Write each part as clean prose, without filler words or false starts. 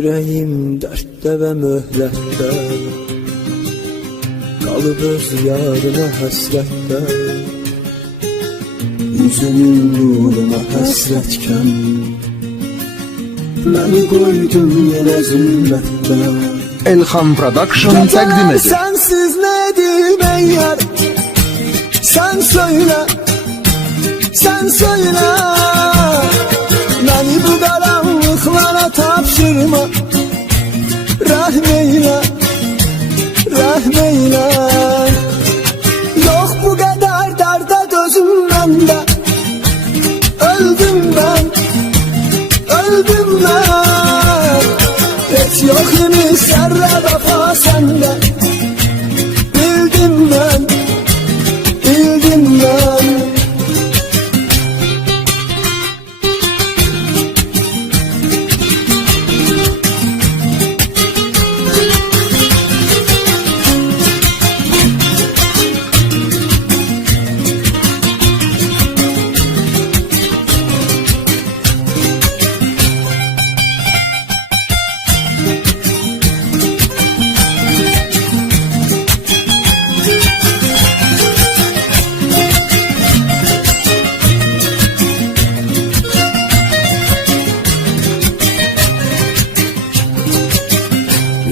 Yüreğim dertte ve möhlette, kalıp öz yarına həsrətdə. Yüzünün nuruna həsrətken, məni koydun yenə zümrətdə. Elham Production təqdim edir. Sensiz nedir ben yar? Sen söyle, sen söyle. Beni bu karanlıklara tapşırma. Rahmeyle, rahmeyle. Yok bu kadar darda dözüm bende. Öldüm ben, öldüm ben. Hiç yok imiş zerre vefa sende. Bildim ben, bildim ben.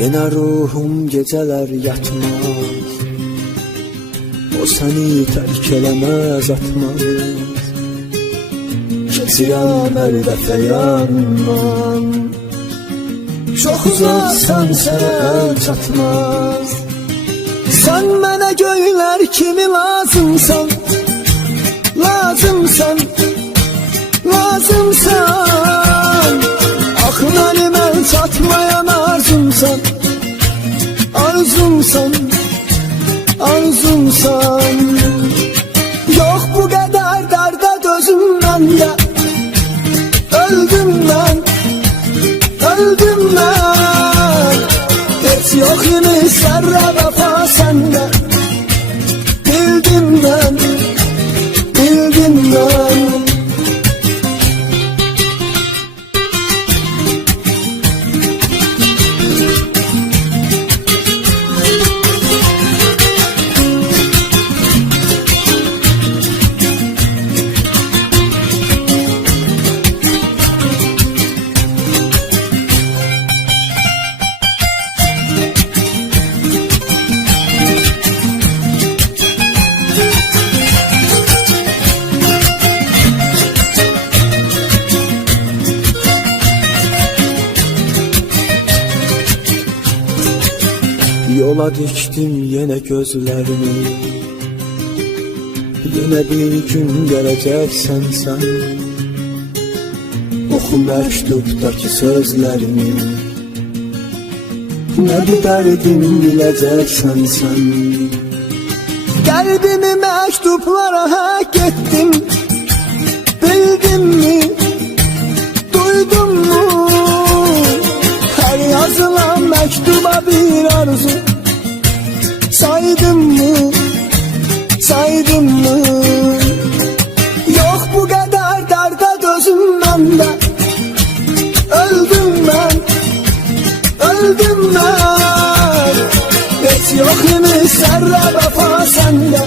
Yine ruhum geceler yatmaz, o seni terk eləməz atmaz. Keçirəm hər dəfə yanman, çox uzaqsan sənə əl çatmaz. Sen mənə göylər kimi lazımsan, lazımsan, lazımsan. Axı mənim əl çatmayan arzumsan, arzumsan, arzumsan. Yok bu kadar darda dözüm bende. Öldüm ben, öldüm ben. Hiç yok imiş zerre vefa sende. Bildim ben, bildim ben. Yola diktim yine gözlerimi, yine bir gün geleceksen sen. Oku mektuptaki sözlerimi, ne bir derdim bileceksen sen. Kalbimi mektuplara hak ettim, bildin mi, duydun mu? Her yazılan mektuba bir arzu, saydım mı, saydım mı? Yok bu kadar darda dözüm bende. Öldüm ben, öldüm ben. Hiç yok imiş zerre vefa sende.